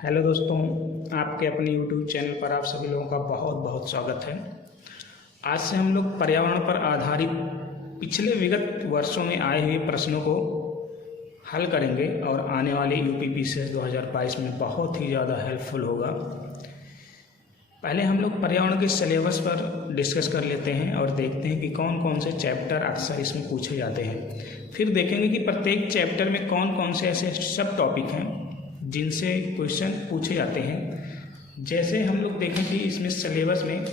Hello दोस्तों, आपके अपने YouTube चैनल पर आप सभी लोगों का बहुत बहुत स्वागत है। आज से हम लोग पर्यावरण पर आधारित पिछले विगत वर्षों में आए हुए प्रश्नों को हल करेंगे और आने वाले UPPCS 2022 में बहुत ही ज़्यादा हेल्पफुल होगा। पहले हम लोग पर्यावरण के सिलेबस पर डिस्कस कर लेते हैं और देखते हैं कि कौन कौन से चैप्टर अक्सर इसमें पूछे जाते हैं। फिर देखेंगे कि प्रत्येक चैप्टर में कौन कौन से ऐसे सब टॉपिक हैं जिनसे क्वेश्चन पूछे जाते हैं। जैसे हम लोग देखें कि इसमें सिलेबस में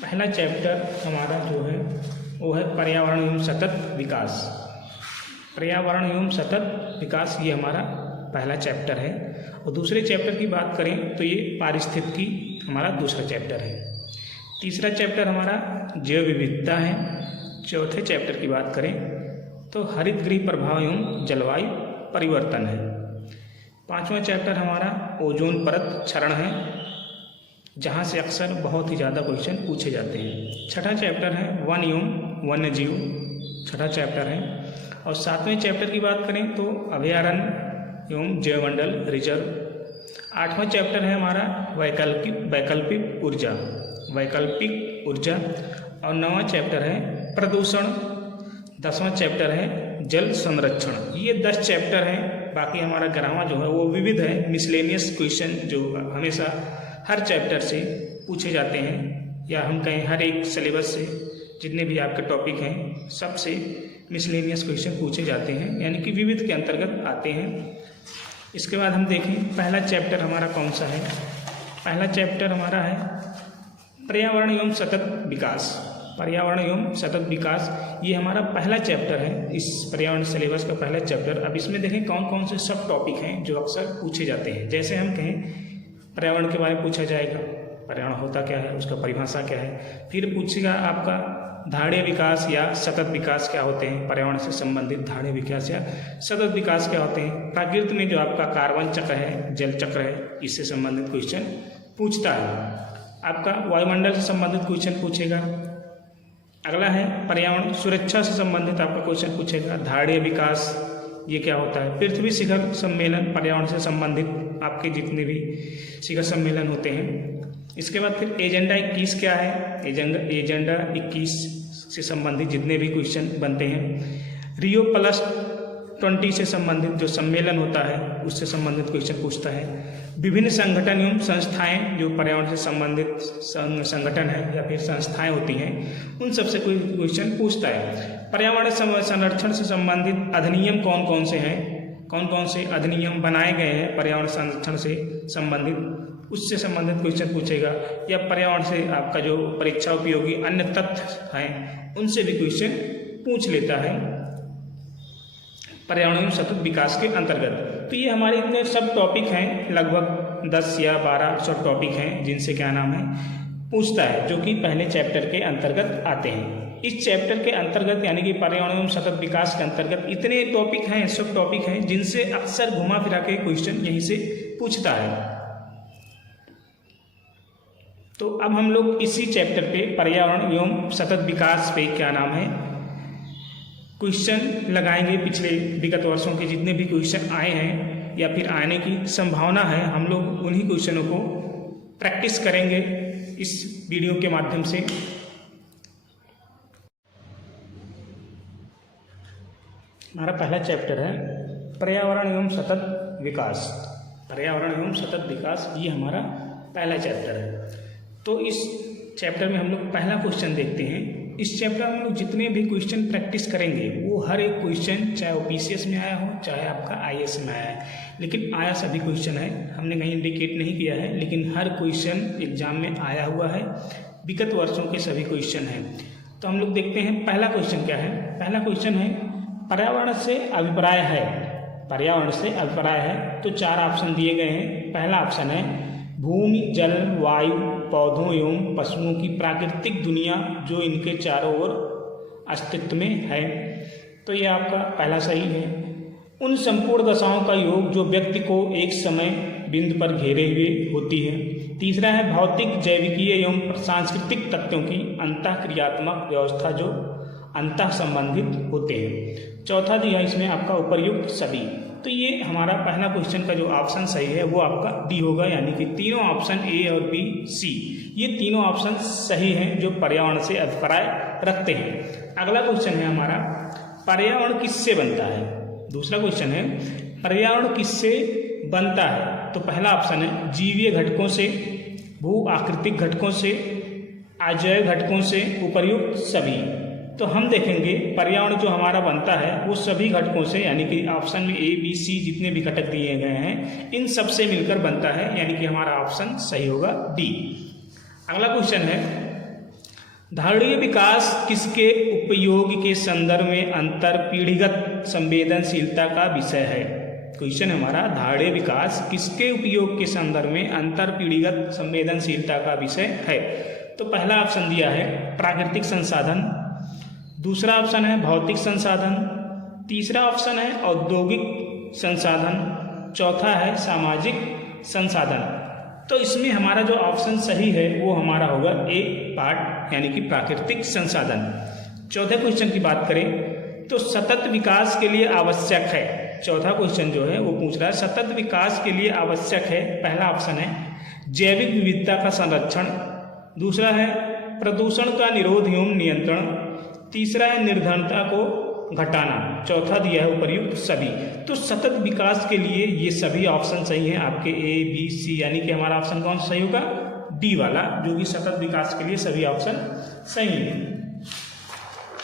पहला चैप्टर हमारा जो है वो है पर्यावरण एवं सतत विकास। पर्यावरण एवं सतत विकास ये हमारा पहला चैप्टर है। और दूसरे चैप्टर की बात करें तो ये पारिस्थितिकी हमारा दूसरा चैप्टर है। तीसरा चैप्टर हमारा जैव विविधता है। चौथे चैप्टर की बात करें तो हरित गृह प्रभाव एवं जलवायु परिवर्तन है। पांचवा चैप्टर हमारा ओजोन परत क्षरण है, जहाँ से अक्सर बहुत ही ज़्यादा क्वेश्चन पूछे जाते हैं। छठा चैप्टर है वन एवं वन्य जीव, छठा चैप्टर है। और सातवें चैप्टर की बात करें तो अभयारण्य एवं जैवमंडल रिजर्व। आठवां चैप्टर है हमारा वैकल्पिक ऊर्जा। और नौवां चैप्टर है प्रदूषण। 10वां चैप्टर है जल संरक्षण। ये 10 चैप्टर हैं। बाकी हमारा 11वां जो है वो विविध है, मिसलेनियस क्वेश्चन जो हमेशा हर चैप्टर से पूछे जाते हैं, या हम कहें हर एक सिलेबस से जितने भी आपके टॉपिक हैं सबसे मिसलेनियस क्वेश्चन पूछे जाते हैं, यानी कि विविध के अंतर्गत आते हैं। इसके बाद हम देखें पहला चैप्टर हमारा कौन सा है। पहला चैप्टर हमारा है पर्यावरण एवं सतत विकास। पर्यावरण एवं सतत विकास ये हमारा पहला चैप्टर है, इस पर्यावरण सिलेबस का पहला चैप्टर। अब इसमें देखें कौन कौन से सब टॉपिक हैं जो अक्सर पूछे जाते हैं। जैसे हम कहें पर्यावरण के बारे में पूछा जाएगा, पर्यावरण होता क्या है, उसका परिभाषा क्या है। फिर पूछेगा आपका धारणीय विकास या सतत विकास क्या होते हैं, पर्यावरण से संबंधित धारणीय विकास या सतत विकास क्या होते हैं। प्रकृति में जो आपका कार्बन चक्र है, जल चक्र है, इससे संबंधित क्वेश्चन पूछता है। आपका वायुमंडल से संबंधित क्वेश्चन पूछेगा। अगला है पर्यावरण सुरक्षा से संबंधित आपका क्वेश्चन पूछेगा, धारणीय विकास ये क्या होता है। पृथ्वी शिखर सम्मेलन पर्यावरण से संबंधित आपके जितने भी शिखर सम्मेलन होते हैं। इसके बाद फिर एजेंडा 21 क्या है, एजेंडा 21 से संबंधित जितने भी क्वेश्चन बनते हैं। रियो प्लस 20 से संबंधित जो सम्मेलन होता है उससे संबंधित क्वेश्चन पूछता है। विभिन्न संगठन एवं संस्थाएं जो पर्यावरण से संबंधित संगठन है या फिर संस्थाएं होती हैं उन सबसे कोई क्वेश्चन पूछता है। पर्यावरण संरक्षण से संबंधित अधिनियम कौन कौन से हैं, कौन कौन से अधिनियम बनाए गए हैं पर्यावरण संरक्षण से संबंधित, उससे संबंधित क्वेश्चन पूछेगा। या पर्यावरण से आपका जो परीक्षा उपयोगी अन्य तथ्य हैं उनसे भी क्वेश्चन पूछ लेता है पर्यावरण एवं सतत विकास के अंतर्गत। तो ये हमारे इतने सब टॉपिक हैं, लगभग 10 या 12 सब टॉपिक हैं जिनसे क्या नाम है पूछता है, जो कि पहले चैप्टर के अंतर्गत आते हैं। इस चैप्टर के अंतर्गत यानी कि पर्यावरण एवं सतत विकास के अंतर्गत इतने टॉपिक हैं, सब टॉपिक हैं जिनसे अक्सर घुमा फिरा के क्वेश्चन यहीं से पूछता है। तो अब हम लोग इसी चैप्टर पे पर्यावरण एवं सतत विकास पे क्या नाम है क्वेश्चन लगाएंगे। पिछले विगत वर्षों के जितने भी क्वेश्चन आए हैं या फिर आने की संभावना है, हम लोग उन्हीं क्वेश्चनों को प्रैक्टिस करेंगे इस वीडियो के माध्यम से। हमारा पहला चैप्टर है पर्यावरण एवं सतत विकास। पर्यावरण एवं सतत विकास ये हमारा पहला चैप्टर है। तो इस चैप्टर में हम लोग पहला क्वेश्चन देखते हैं। इस चैप्टर में हम लोग जितने भी क्वेश्चन प्रैक्टिस करेंगे वो हर एक क्वेश्चन चाहे वो PCS में आया हो चाहे आपका IAS में आया है, लेकिन आया सभी क्वेश्चन है, हमने कहीं इंडिकेट नहीं किया है, लेकिन हर क्वेश्चन एग्जाम में आया हुआ है, विगत वर्षों के सभी क्वेश्चन हैं। तो हम लोग देखते हैं पहला क्वेश्चन क्या है। पहला क्वेश्चन है पर्यावरण से अभिप्राय है। पर्यावरण से अभिप्राय है तो 4 ऑप्शन दिए गए हैं। पहला ऑप्शन है भूमि, जल, वायु, पौधों एवं पशुओं की प्राकृतिक दुनिया जो इनके चारों ओर अस्तित्व में है। तो ये आपका पहला सही है। उन संपूर्ण दशाओं का योग जो व्यक्ति को एक समय बिंदु पर घेरे हुए होती है। तीसरा है भौतिक, जैविकीय एवं सांस्कृतिक तत्वों की अंतःक्रियात्मक व्यवस्था जो अंतः संबंधित होते हैं। चौथा दिया इसमें आपका उपर्युक्त सभी। तो ये हमारा पहला क्वेश्चन का जो ऑप्शन सही है वो आपका डी होगा, यानी कि तीनों ऑप्शन ए और बी सी ये तीनों ऑप्शन सही हैं जो पर्यावरण से अभिप्राय रखते हैं। अगला क्वेश्चन है हमारा, पर्यावरण किससे बनता है। दूसरा क्वेश्चन है, पर्यावरण किससे बनता है। तो पहला ऑप्शन है जीवीय घटकों से, भू आकृतिक घटकों से, अजैव घटकों से, उपर्युक्त सभी। तो हम देखेंगे पर्यावरण जो हमारा बनता है वो सभी घटकों से, यानी कि ऑप्शन में ए बी सी जितने भी घटक दिए गए हैं इन सब से मिलकर बनता है, यानी कि हमारा ऑप्शन सही होगा डी। अगला क्वेश्चन है, धारणीय विकास किसके उपयोग के संदर्भ में अंतर पीढ़ीगत संवेदनशीलता का विषय है। क्वेश्चन हमारा, धारणीय विकास किसके उपयोग के संदर्भ में अंतर पीढ़ीगत संवेदनशीलता का विषय है। तो पहला ऑप्शन दिया है प्राकृतिक संसाधन, दूसरा ऑप्शन है भौतिक संसाधन, तीसरा ऑप्शन है औद्योगिक संसाधन, चौथा है सामाजिक संसाधन। तो इसमें हमारा जो ऑप्शन सही है वो हमारा होगा ए पार्ट, यानी कि प्राकृतिक संसाधन। चौथे क्वेश्चन की बात करें तो सतत विकास के लिए आवश्यक है। चौथा क्वेश्चन जो है वो पूछ रहा है सतत विकास के लिए आवश्यक है। पहला ऑप्शन है जैविक विविधता का संरक्षण, दूसरा है प्रदूषण का निरोध एवं नियंत्रण, तीसरा है निर्धनता को घटाना, चौथा दिया है उपर्युक्त सभी। तो सतत विकास के लिए ये सभी ऑप्शन सही हैं आपके ए बी सी, यानी कि हमारा ऑप्शन कौन सा सही होगा, डी वाला, जो कि सतत विकास के लिए सभी ऑप्शन सही हैं।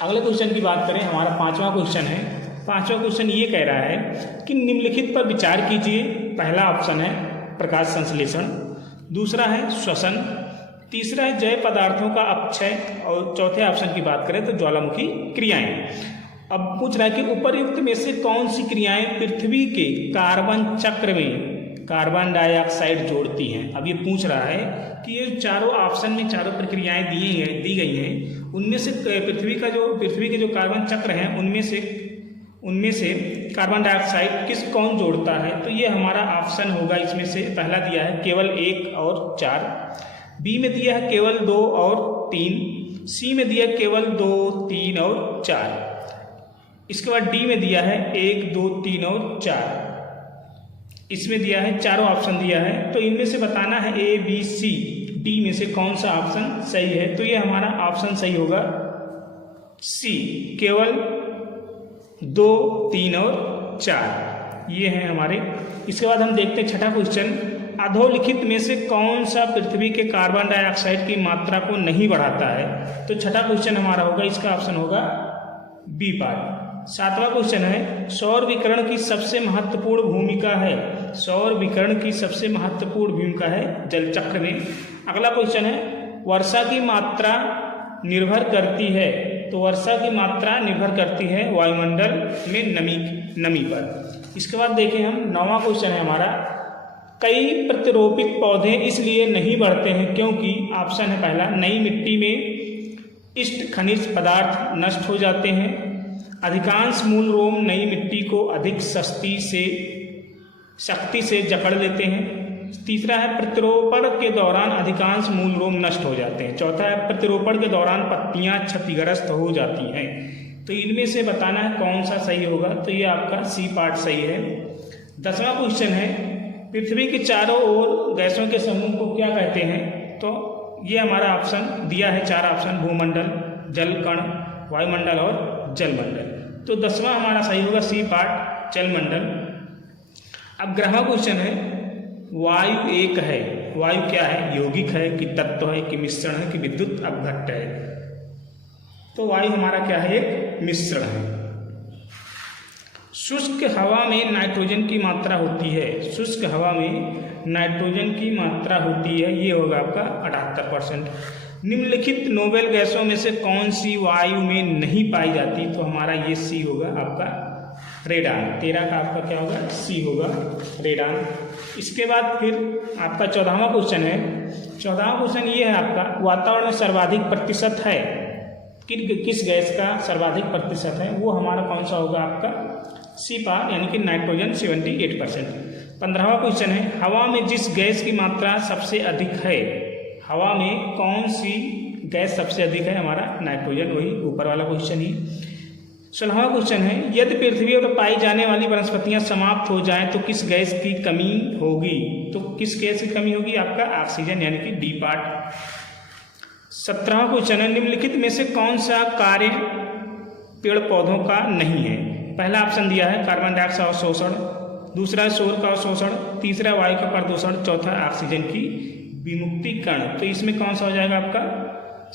अगले क्वेश्चन की बात करें, हमारा पांचवा क्वेश्चन है। पांचवा क्वेश्चन ये कह रहा है कि निम्नलिखित पर विचार कीजिए। पहला ऑप्शन है प्रकाश संश्लेषण, दूसरा है श्वसन, तीसरा है जैव पदार्थों का अपक्षय और चौथे ऑप्शन की बात करें तो ज्वालामुखी क्रियाएं। अब पूछ रहा है कि उपर्युक्त में से कौन सी क्रियाएं पृथ्वी के कार्बन चक्र में कार्बन डाइऑक्साइड जोड़ती हैं। अब ये पूछ रहा है कि ये चारों ऑप्शन में चारों प्रक्रियाएं दी गई हैं, उनमें से पृथ्वी के जो कार्बन चक्र हैं उनमें से कार्बन डाइऑक्साइड कौन जोड़ता है। तो ये हमारा ऑप्शन होगा, इसमें से पहला दिया है केवल 1 और 4, बी में दिया है केवल 2 और 3, सी में दिया है केवल 2, 3 और 4, इसके बाद डी में दिया है 1, 2, 3 और 4, इसमें दिया है चारों ऑप्शन दिया है। तो इनमें से बताना है ए बी सी डी में से कौन सा ऑप्शन सही है। तो ये हमारा ऑप्शन सही होगा सी, केवल 2, 3 और 4 ये हैं हमारे। इसके बाद हम देखते हैं छठा क्वेश्चन, अधोलिखित में से कौन सा पृथ्वी के कार्बन डाइऑक्साइड की मात्रा को नहीं बढ़ाता है। तो छठा क्वेश्चन हमारा होगा, इसका ऑप्शन होगा बी पार्ट। सातवां क्वेश्चन है, सौर विकिरण की सबसे महत्वपूर्ण भूमिका है। सौर विकिरण की सबसे महत्वपूर्ण भूमिका है जल चक्र में। अगला क्वेश्चन है, वर्षा की मात्रा निर्भर करती है। तो वर्षा की मात्रा निर्भर करती है वायुमंडल में नमी पर। इसके बाद देखें हम नौवां क्वेश्चन है हमारा, कई प्रतिरोपित पौधे इसलिए नहीं बढ़ते हैं क्योंकि ऑप्शन है पहला नई मिट्टी में इष्ट खनिज पदार्थ नष्ट हो जाते हैं, अधिकांश मूल रोम नई मिट्टी को अधिक शक्ति से जकड़ लेते हैं, तीसरा है प्रतिरोपण के दौरान अधिकांश मूल रोम नष्ट हो जाते हैं, चौथा है प्रतिरोपण के दौरान पत्तियां क्षतिग्रस्त हो जाती हैं। तो इनमें से बताना है कौन सा सही होगा। तो ये आपका सी पार्ट सही है। 10वां क्वेश्चन है, पृथ्वी के चारों ओर गैसों के समूह को क्या कहते हैं। तो ये हमारा ऑप्शन दिया है 4 ऑप्शन, भूमंडल, जल कण, वायुमंडल और जलमंडल। तो 10वां हमारा सही होगा सी पार्ट, जलमंडल। अब 11वां क्वेश्चन है, वायु एक है, वायु क्या है, यौगिक है कि तत्व है कि मिश्रण है कि विद्युत अपघट्ट है। तो वायु हमारा क्या है, एक मिश्रण है। शुष्क हवा में नाइट्रोजन की मात्रा होती है, शुष्क हवा में नाइट्रोजन की मात्रा होती है, ये होगा आपका 78%। निम्नलिखित नोबेल गैसों में से कौन सी वायु में नहीं पाई जाती। तो हमारा ये सी होगा आपका रेडान। 13 का आपका क्या होगा, सी होगा रेडान। इसके बाद फिर आपका 14वां क्वेश्चन है। 14वां क्वेश्चन ये है आपका, वातावरण में सर्वाधिक प्रतिशत है, किस गैस का सर्वाधिक प्रतिशत है, वो हमारा कौन सा होगा आपका सी पार्ट, यानी कि नाइट्रोजन 78%। 15वां क्वेश्चन है, हवा में जिस गैस की मात्रा सबसे अधिक है, हवा में कौन सी गैस सबसे अधिक है, हमारा नाइट्रोजन, वही ऊपर वाला क्वेश्चन ही। 16वां क्वेश्चन है, यदि पृथ्वी पर पाई जाने वाली वनस्पतियां समाप्त हो जाएं तो किस गैस की कमी होगी? तो किस गैस की कमी होगी? आपका ऑक्सीजन, यानी कि डी पार्ट। 17वां क्वेश्चन है, निम्नलिखित में से कौन सा कार्य पेड़ पौधों का नहीं है? पहला ऑप्शन दिया है कार्बन डाइऑक्साइड अवशोषण, दूसरा शोर का अवशोषण, तीसरा वायु का प्रदूषण, चौथा ऑक्सीजन की विमुक्तिकरण। तो इसमें कौन सा हो जाएगा आपका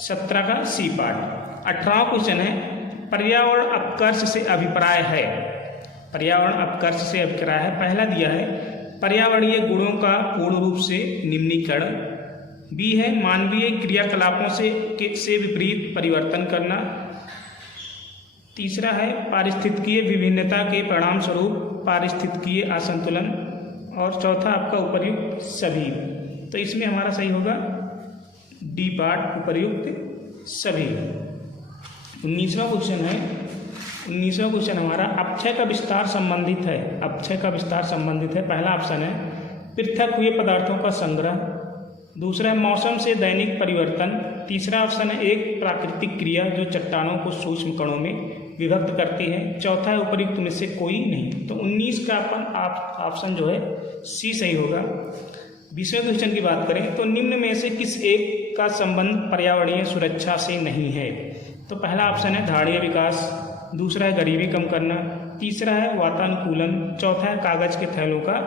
17 का सी पार्ट। 18वां क्वेश्चन है, पर्यावरण अपकर्ष से अभिप्राय है। पर्यावरण अपकर्ष से अभिप्राय है, पहला दिया है पर्यावरणीय गुणों का पूर्ण रूप से निम्नीकरण, बी है मानवीय क्रियाकलापों से विपरीत परिवर्तन करना, तीसरा है पारिस्थितिकीय विभिन्नता के परिणाम स्वरूप पारिस्थितिकीय असंतुलन, और चौथा आपका उपर्युक्त सभी। तो इसमें हमारा सही होगा डी पार्ट, उपर्युक्त सभी। 19वां क्वेश्चन है, 19वां क्वेश्चन हमारा अपक्षय का विस्तार संबंधित है। अपक्षय का विस्तार संबंधित है, पहला ऑप्शन है पृथक हुए पदार्थों का संग्रह, दूसरा है मौसम से दैनिक परिवर्तन, तीसरा ऑप्शन है एक प्राकृतिक क्रिया जो चट्टानों को सूक्ष्म कणों में विभक्त करती है, चौथा है उपर्युक्त में से कोई नहीं। तो 19 का अपन ऑप्शन जो है सी सही होगा। 20वें क्वेश्चन की बात करें तो निम्न में से किस एक का संबंध पर्यावरणीय सुरक्षा से नहीं है? तो पहला ऑप्शन है धारणीय विकास, दूसरा है गरीबी कम करना, तीसरा है वातानुकूलन, चौथा है कागज के थैलों का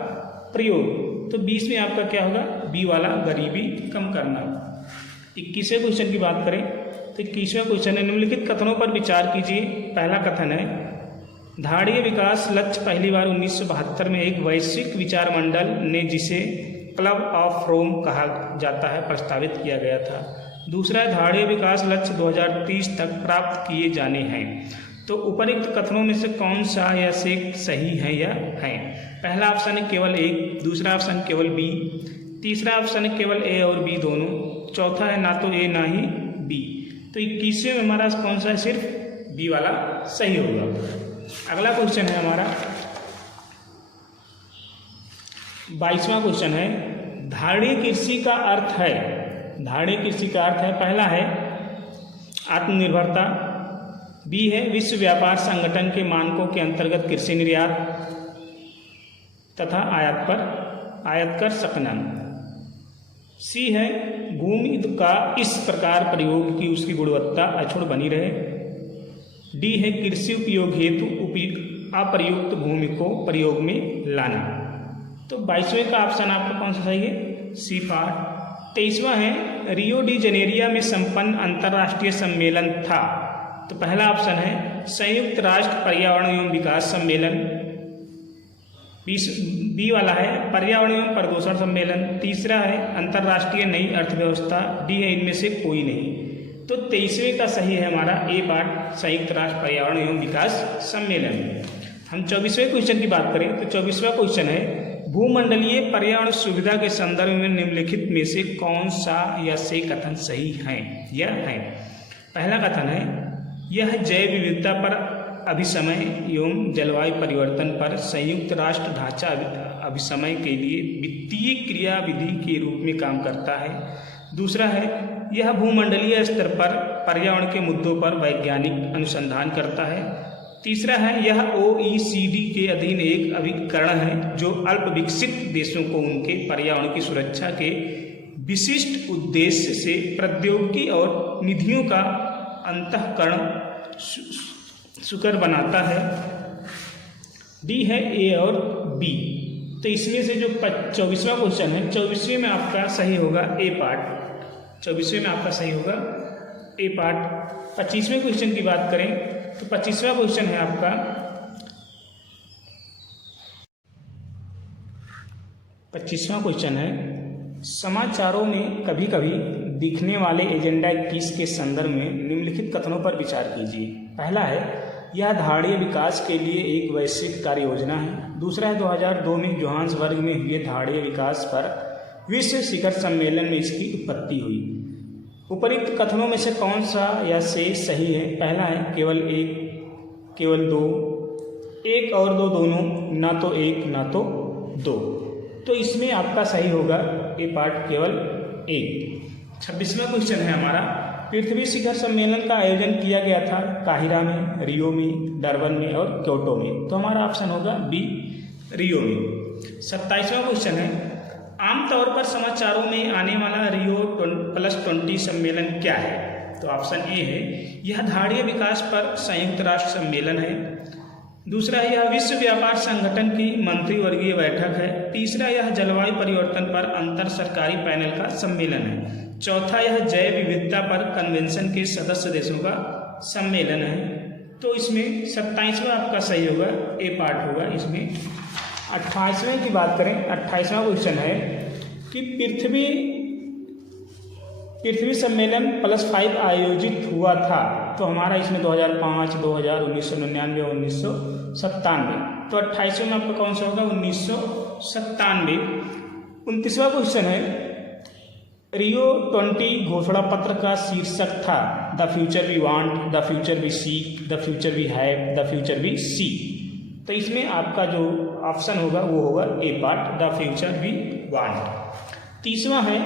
प्रयोग। तो 20 में आपका क्या होगा? बी वाला, गरीबी कम करना। 21वें क्वेश्चन की बात करें तो 21वां क्वेश्चन है, निम्नलिखित कथनों पर विचार कीजिए। पहला कथन है धारणीय विकास लक्ष्य पहली बार 1972 में एक वैश्विक विचार मंडल ने, जिसे क्लब ऑफ रोम कहा जाता है, प्रस्तावित किया गया था। दूसरा है धारणीय विकास लक्ष्य 2030 तक प्राप्त किए जाने हैं। तो उपर्युक्त कथनों में से कौन सा या से सही है या है? पहला ऑप्शन है केवल एक, दूसरा ऑप्शन केवल बी, तीसरा ऑप्शन है केवल ए और बी दोनों, चौथा है ना तो ए ना ही बी। तो 21वें में हमारा कौन सा है? सिर्फ बी वाला सही होगा। अगला क्वेश्चन है हमारा 22वां क्वेश्चन है, धारणीय कृषि का अर्थ है। धारणीय कृषि का अर्थ है, पहला है आत्मनिर्भरता, बी है विश्व व्यापार संगठन के मानकों के अंतर्गत कृषि निर्यात तथा आयात कर सकना, सी है भूमि का इस प्रकार प्रयोग कि उसकी गुणवत्ता अक्षुण्ण बनी रहे, डी है कृषि उपयोग हेतु अप्रयुक्त भूमि को प्रयोग में लाना। तो 22वें का ऑप्शन आपका कौन सा सही है? C part. 23वां है रियो डी जेनेरिया में संपन्न अंतर्राष्ट्रीय सम्मेलन था। तो पहला ऑप्शन है संयुक्त राष्ट्र पर्यावरण एवं विकास सम्मेलन, बी वाला है पर्यावरण एवं प्रदूषण सम्मेलन, तीसरा है अंतर्राष्ट्रीय नई अर्थव्यवस्था, डी है इनमें से कोई नहीं। तो 23वें का सही है हमारा ए पार्ट, संयुक्त राष्ट्र पर्यावरण एवं विकास सम्मेलन। हम 24वें क्वेश्चन की बात करें तो 24वां क्वेश्चन है भूमंडलीय पर्यावरण सुविधा के संदर्भ में निम्नलिखित में से कौन सा या से कथन सही है या है? पहला कथन है यह जैव विविधता पर अभिसमय एवं जलवायु परिवर्तन पर संयुक्त राष्ट्र ढांचा अभिसमय के लिए वित्तीय क्रियाविधि के रूप में काम करता है। दूसरा है यह भूमंडलीय स्तर पर पर्यावरण के मुद्दों पर वैज्ञानिक अनुसंधान करता है। तीसरा है यह OECD के अधीन एक अभिकरण है जो अल्प विकसित देशों को उनके पर्यावरण की सुरक्षा के विशिष्ट उद्देश्य से प्रौद्योगिकी और निधियों का अंतःकरण सुकर बनाता है। डी है ए और बी। तो इसमें से जो 24वां क्वेश्चन है 24वें में आपका सही होगा ए पार्ट, 24वें में आपका सही होगा ए पार्ट। 25वें क्वेश्चन की बात करें तो 25वां क्वेश्चन है आपका 25वां क्वेश्चन है समाचारों में कभी कभी दिखने वाले एजेंडा 21 के संदर्भ में निम्नलिखित कथनों पर विचार कीजिए। पहला है यह धारणीय विकास के लिए एक वैश्विक कार्य योजना है। दूसरा है 2002 में जोहान्सबर्ग में हुए धारणीय विकास पर विश्व शिखर सम्मेलन में इसकी उत्पत्ति हुई। उपर्युक्त कथनों में से कौन सा या से सही है? पहला है केवल एक, केवल दो, एक और दो दोनों, ना तो एक ना तो दो। तो इसमें आपका सही होगा ए पार्ट केवल एक। 26वां क्वेश्चन है हमारा पृथ्वी शिखर सम्मेलन का आयोजन किया गया था काहिरा में, रियो में, डरबन में और क्योटो में। तो हमारा ऑप्शन होगा बी, रियो में। 27वां क्वेश्चन है, आमतौर पर समाचारों में आने वाला Rio+20 सम्मेलन क्या है? तो ऑप्शन ए है, यह धारणीय विकास पर संयुक्त राष्ट्र सम्मेलन है। दूसरा, यह विश्व व्यापार संगठन की मंत्रिवर्गीय बैठक है। तीसरा, यह जलवायु परिवर्तन पर अंतर सरकारी पैनल का सम्मेलन है। चौथा, यह जैव विविधता पर कन्वेंशन के सदस्य देशों का सम्मेलन है। तो इसमें 27वां आपका सही होगा, ए पार्ट होगा इसमें। 28वें की बात करें, 28वां क्वेश्चन है कि पृथ्वी सम्मेलन +5 आयोजित हुआ था। तो हमारा इसमें 2005, 2000, 1999 और 1997। तो 28वें में आपका कौन सा होगा? 1997। 29वां क्वेश्चन है, Rio+20 घोषणा पत्र का शीर्षक था the future we want, the future we seek, the future we have, the future we see. तो इसमें आपका जो ऑप्शन होगा वो होगा A part, the future we want. 30वां है,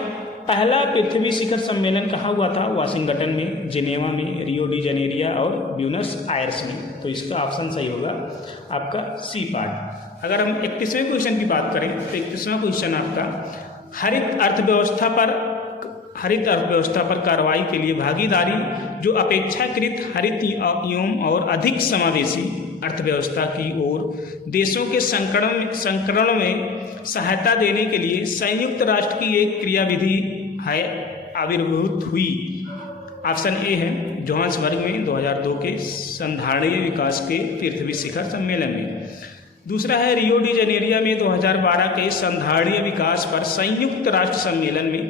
पहला पृथ्वी शिखर सम्मेलन कहाँ हुआ था? वाशिंगटन में, जिनेवा में, रियो डी जनेरिया और ब्यूनस आयर्स में। तो इसका ऑप्शन सही होगा आपका सी पार्ट। अगर हम 31वें क्वेश्चन की बात करें तो 31वां क्वेश्चन आपका हरित अर्थव्यवस्था पर कार्रवाई के लिए भागीदारी, जो अपेक्षाकृत हरित एवं और अधिक समावेशी अर्थव्यवस्था की ओर देशों के संकरण में सहायता देने के लिए संयुक्त राष्ट्र की एक क्रियाविधि है, आविर्भूत हुई। ऑप्शन ए है, जोहान्सबर्ग में 2002 के संधारणीय विकास के पृथ्वी शिखर सम्मेलन में। दूसरा है, रियो डी जनेरिया में 2012 के संधारणीय विकास पर संयुक्त राष्ट्र सम्मेलन में।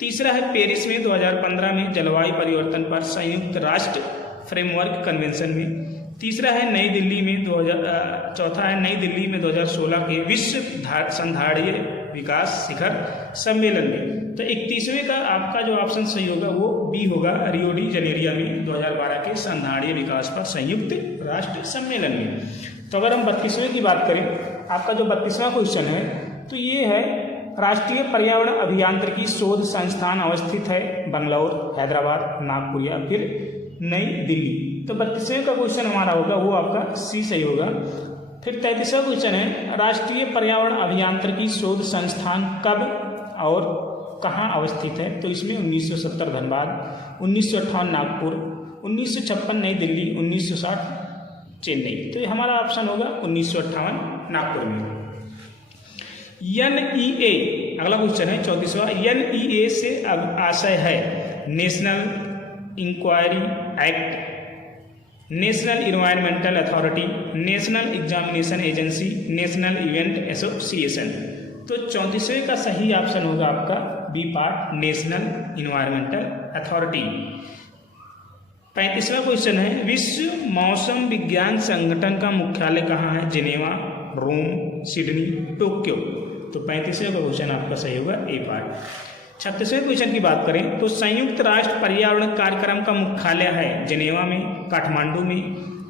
तीसरा है, पेरिस में 2015 में जलवायु परिवर्तन पर संयुक्त राष्ट्र फ्रेमवर्क कन्वेंशन में। तीसरा है नई दिल्ली में चौथा है नई दिल्ली में 2016 के विश्व संधारणीय विकास शिखर सम्मेलन में। तो 31वें का आपका जो ऑप्शन सही होगा वो बी होगा, रियो डी जनेरिया में 2012 के संधारणीय विकास पर संयुक्त राष्ट्र सम्मेलन में। तो अगर हम 32वें की बात करें, आपका जो 32वां क्वेश्चन है तो ये है, राष्ट्रीय पर्यावरण अभियांत्रिकी शोध संस्थान अवस्थित है बंगलौर, हैदराबाद, नागपुर या फिर नई दिल्ली। तो 32वें का क्वेश्चन हमारा होगा वो आपका सी सही होगा। फिर 33वां क्वेश्चन है, राष्ट्रीय पर्यावरण अभियांत्रिकी शोध संस्थान कब और कहाँ अवस्थित है? तो इसमें 1970 धनबाद, 1958 नागपुर, 1956 नई दिल्ली, 1960 चेन्नई। तो ये हमारा ऑप्शन होगा 1958 नागपुर में। NEA अगला क्वेश्चन है 34वां, NEA से अब आशय है national enquiry act, national environmental authority, national examination agency, national event association. तो 34वें का सही ऑप्शन होगा आपका B part, national environmental authority. 35वां क्वेश्चन है, विश्व मौसम विज्ञान संगठन का मुख्यालय कहाँ है? Geneva, Rome, Sydney, Tokyo. तो 35वें का क्वेश्चन आपका सही होगा ए पार्ट। 36वें क्वेश्चन की बात करें तो संयुक्त राष्ट्र पर्यावरण कार्यक्रम का मुख्यालय है जिनेवा में, काठमांडू में,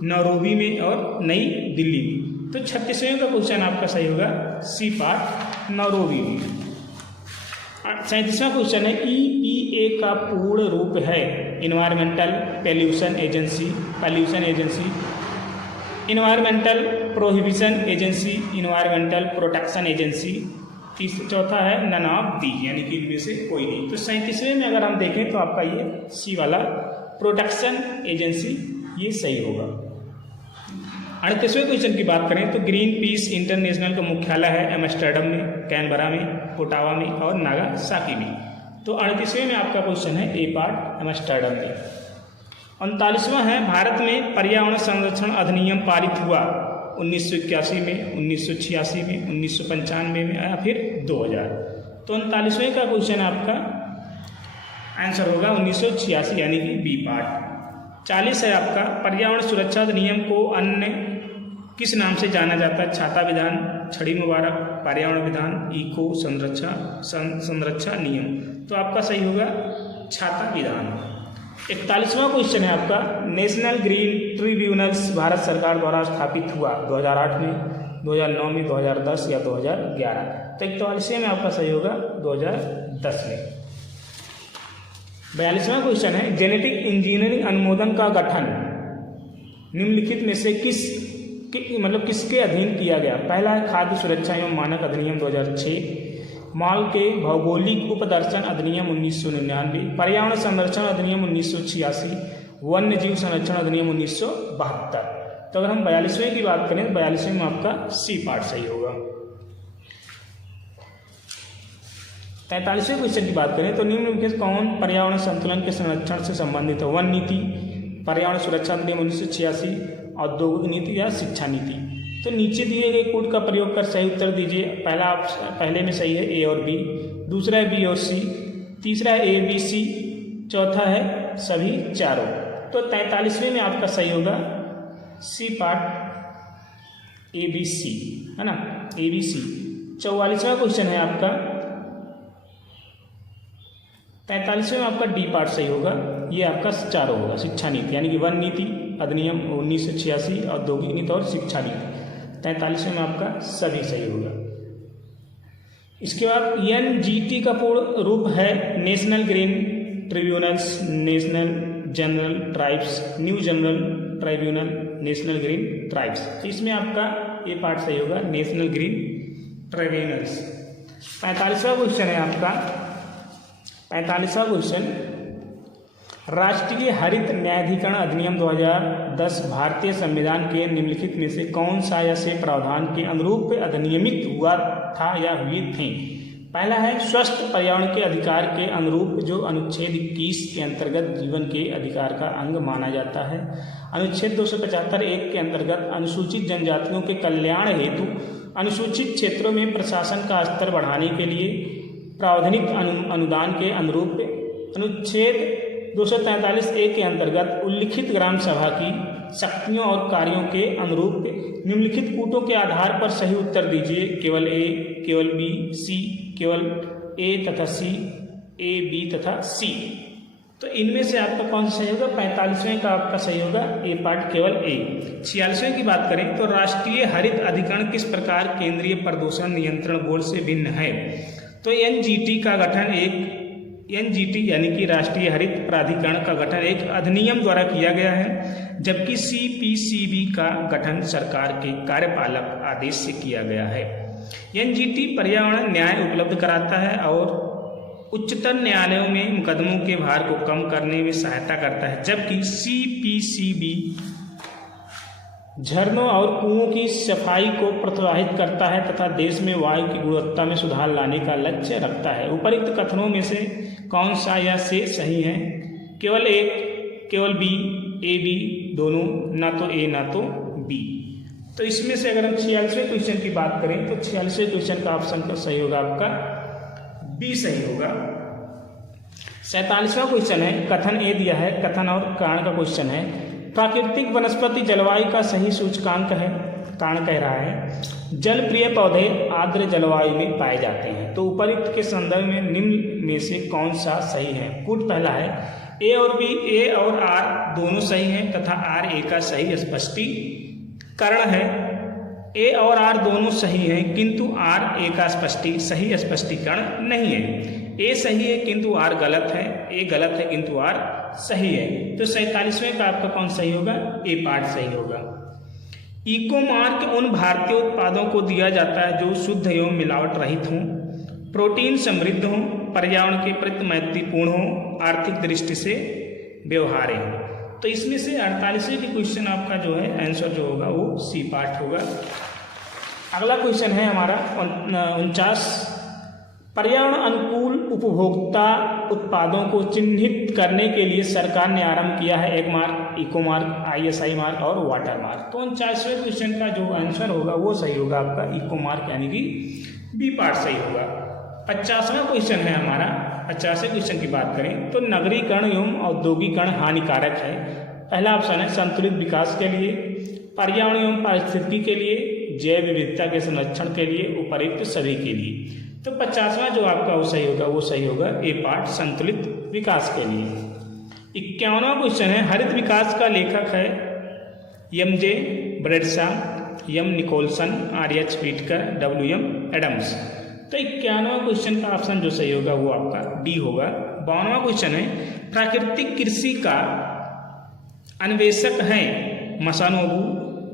नैरोबी में और नई दिल्ली में। तो 36वें का क्वेश्चन आपका सही होगा सी पार्ट, नैरोबी में। 37वां क्वेश्चन है, EPA का पूर्ण रूप है environmental pollution agency, environmental prohibition agency, environmental protection agency. चौथा है नन ऑफ दी, यानी कि इनमें से कोई नहीं। तो 37वें में अगर हम देखें तो आपका ये सी वाला प्रोटेक्शन एजेंसी ये सही होगा। 38वें क्वेश्चन की बात करें तो ग्रीन पीस इंटरनेशनल का मुख्यालय है एम्स्टर्डम में, कैनबरा में, ओटावा में और नागासाकी में। तो 38वें में आपका क्वेश्चन है ए पार्ट, एम्स्टर्डम में। 39वां है, भारत में पर्यावरण संरक्षण अधिनियम पारित हुआ 1981 में, 1986 में, 1995 में या फिर 2000। तो 39वें का क्वेश्चन आपका आंसर होगा 1986 यानी कि बी पार्ट। 40 है आपका, पर्यावरण सुरक्षा अधिनियम को अन्य किस नाम से जाना जाता है? छाता विधान, छड़ी मुबारक, पर्यावरण विधान, इको संरक्षा नियम। तो आपका सही होगा छाता विधान। 41वां क्वेश्चन है आपका, नेशनल ग्रीन ट्रिब्यूनल्स भारत सरकार द्वारा स्थापित हुआ 2008 में, 2009 में, 2010 या 2011। तो 41वें में आपका सही होगा 2010 में। 42वां क्वेश्चन है जेनेटिक इंजीनियरिंग अनुमोदन का गठन निम्नलिखित में से किसके अधीन किया गया। पहला है खाद्य सुरक्षा एवं मानक अधिनियम 2006, माल के भौगोलिक उपदर्शन अधिनियम 1999, पर्यावरण संरक्षण अधिनियम 1986, वन्य जीव संरक्षण अधिनियम 1972। तो अगर हम 42वें की बात करें, 42वें में आपका सी पार्ट सही होगा। 43वें क्वेश्चन की बात करें तो निम्नलिखित कौन पर्यावरण संतुलन के संरक्षण से संबंधित है। वन नीति, पर्यावरण सुरक्षा अधिनियम 1986, औद्योगिक नीति या शिक्षा नीति। तो नीचे दिए गए कोड का प्रयोग कर सही उत्तर दीजिए। पहले में सही है ए और बी, दूसरा है बी और सी, तीसरा है ए बी सी, चौथा है सभी चारों। तो 43वें में आपका सही होगा C part A B C, है ना, ए बी सी। 44वां क्वेश्चन है आपका 43वें में आपका डी पार्ट सही होगा, ये आपका चारों होगा। शिक्षा नीति यानी कि वन नीति अधिनियम 1986, औद्योगिक नीति और शिक्षा नीति। 43वें में आपका सभी सही होगा। इसके बाद एनजीटी का पूर्ण रूप है national green tribunals, national general tribes, new general tribunal, national green tribes. तो इसमें आपका ये पार्ट सही होगा, नेशनल ग्रीन ट्रिब्यूनल्स। 45वां क्वेश्चन है आपका 45वां क्वेश्चन राष्ट्रीय हरित न्यायाधिकरण अधिनियम 2010 भारतीय संविधान के निम्नलिखित में से कौन सा ऐसे प्रावधान के अनुरूप अधिनियमित हुआ था या हुए थे। पहला है स्वस्थ पर्यावरण के अधिकार के अनुरूप, जो अनुच्छेद 21 के अंतर्गत जीवन के अधिकार का अंग माना जाता है। अनुच्छेद 275(1) के अंतर्गत अनुसूचित जनजातियों के कल्याण हेतु अनुसूचित क्षेत्रों में प्रशासन का स्तर बढ़ाने के लिए प्रावधानिक अनुदान के अनुरूप अनुच्छेद 243(1) के अंतर्गत उल्लिखित ग्राम सभा की शक्तियों और कार्यों के अनुरूप निम्नलिखित कूटों के आधार पर सही उत्तर दीजिए। केवल ए, केवल बी, सी, केवल ए तथा सी, ए बी तथा सी। तो इनमें से आपका कौन सा सही होगा। 45वें का आपका सही होगा ए पार्ट केवल ए। 46वें की बात करें तो राष्ट्रीय हरित अधिकरण किस प्रकार केंद्रीय प्रदूषण नियंत्रण बोर्ड से भिन्न है। तो एनजीटी का गठन एनजीटी यानी कि राष्ट्रीय हरित प्राधिकरण का गठन एक अधिनियम द्वारा किया गया है, जबकि सीपीसीबी का गठन सरकार के कार्यपालक आदेश से किया गया है। एनजीटी पर्यावरण न्याय उपलब्ध कराता है और उच्चतर न्यायालयों में मुकदमों के भार को कम करने में सहायता करता है, जबकि सीपीसीबी झरनों और कुओं की सफाई को प्रोत्साहित करता है तथा देश में वायु की गुणवत्ता में सुधार लाने का लक्ष्य रखता है। उपर्युक्त कथनों में से कौन सा या से सही है। केवल एक, केवल बी, ए बी दोनों, ना तो ए ना तो बी। तो इसमें से अगर हम 46वें क्वेश्चन की बात करें तो 46वें क्वेश्चन का ऑप्शन का सही होगा आपका बी सही होगा। 47वां क्वेश्चन है कथन ए दिया है, कथन और कारण का क्वेश्चन है। प्राकृतिक वनस्पति जलवायु का सही सूचकांक है। कारण कह रहा है जल प्रिय पौधे आर्द्र जलवायु में पाए जाते हैं। तो उपर्युक्त के संदर्भ में निम्न में से कौन सा सही है। कूट पहला है ए और बी, ए और आर दोनों सही हैं तथा आर ए का सही स्पष्टीकरण है। ए और आर दोनों सही हैं किंतु आर ए का सही स्पष्टीकरण नहीं है। ए सही है किंतु आर गलत है, ए गलत है किंतु आर सही है। तो 47वें का आपका कौन सही होगा। ए पार्ट सही होगा। इको मार्क उन भारतीय उत्पादों को दिया जाता है जो शुद्ध एवं मिलावट रहित हों, प्रोटीन समृद्ध हों, पर्यावरण के प्रति मैत्रीपूर्ण हों, आर्थिक दृष्टि से व्यवहार्य हों। तो इसमें से 48वें की क्वेश्चन आपका जो है आंसर जो होगा वो सी पार्ट होगा। अगला क्वेश्चन है हमारा 49। पर्यावरण अनुकूल उपभोक्ता उत्पादों को चिन्हित करने के लिए सरकार ने आरंभ किया है एक mark, eco mark, ISI mark और वाटर मार्क। तो 49वें क्वेश्चन का जो आंसर होगा वो सही होगा आपका इको मार्क यानी कि बी पार्ट सही होगा। 50वां क्वेश्चन है हमारा। 50वें क्वेश्चन की बात करें तो नगरीकरण एवं औद्योगिकरण हानिकारक है। पहला ऑप्शन है संतुलित विकास के लिए, पर्यावरण एवं पारिस्थितिकी के लिए, जैव विविधता के संरक्षण के लिए, उपर्युक्त सभी के लिए। तो 50वां जो आपका वो सही होगा ए पार्ट संतुलित विकास के लिए। 51वां क्वेश्चन है हरित विकास का लेखक है MJ Bradshaw, M Nicholson, RH Whittaker, WM Adams. तो 51वां क्वेश्चन का ऑप्शन जो सही होगा वो आपका डी होगा। 52वां क्वेश्चन है प्राकृतिक कृषि का अन्वेषक हैं Masanobu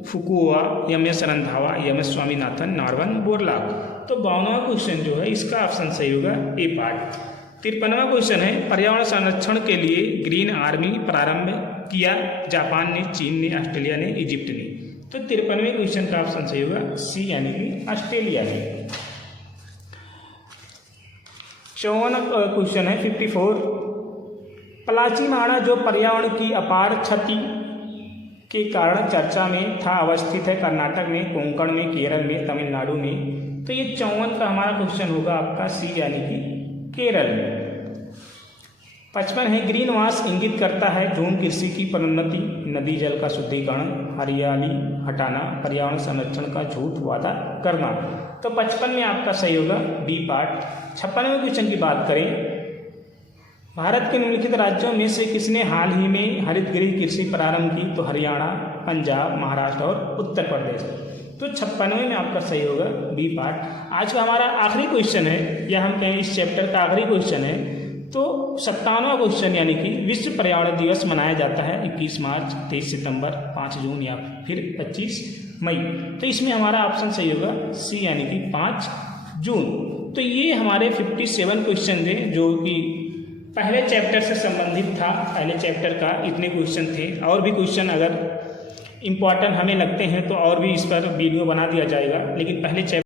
Fukuoka, M S. Randhawa, M S. Swaminathan, Norman Borlaug. तो 52वां क्वेश्चन जो है इसका ऑप्शन सही होगा ए पार्ट। 53वां क्वेश्चन है पर्यावरण संरक्षण के लिए ग्रीन आर्मी प्रारंभ किया जापान ने, चीन ने, ऑस्ट्रेलिया ने, इजिप्ट ने। तो 53वें क्वेश्चन का ऑप्शन सही होगा सी यानी कि ऑस्ट्रेलिया ने। 54वां क्वेश्चन है 54। पलाचीमाड़ा जो पर्यावरण की अपार क्षति के कारण चर्चा में था अवस्थित है कर्नाटक में, कोंकण में, केरल में, तमिलनाडु में। तो ये 54 का हमारा क्वेश्चन होगा आपका सी यानी कि केरल में। 55 है ग्रीन वाश इंगित करता है झूम कृषि की प्रोन्नति, नदी जल का शुद्धिकरण, हरियाली हटाना, पर्यावरण संरक्षण का झूठ वादा करना। तो 55 में आपका सही होगा बी पार्ट। 56वें क्वेश्चन की बात करें, भारत के निम्नलिखित राज्यों में से किसने हाल ही में हरित गृह कृषि प्रारंभ की? तो हरियाणा, पंजाब, महाराष्ट्र और उत्तर प्रदेश। तो 56वें में आपका सही होगा बी पार्ट। आज का हमारा आखिरी क्वेश्चन है, या हम कहें इस चैप्टर का आखिरी क्वेश्चन है। तो 57वां क्वेश्चन यानी कि विश्व पर्यावरण दिवस मनाया जाता है 21 मार्च, 23 सितंबर, 5 जून या फिर 25 मई। तो इसमें हमारा ऑप्शन सही होगा सी यानी कि 5 जून। तो ये हमारे 57 क्वेश्चन थे जो कि पहले चैप्टर से संबंधित था। पहले चैप्टर का इतने क्वेश्चन थे। और भी क्वेश्चन अगर इम्पॉर्टेंट हमें लगते हैं तो और भी इस पर वीडियो बना दिया जाएगा, लेकिन पहले चैप्टर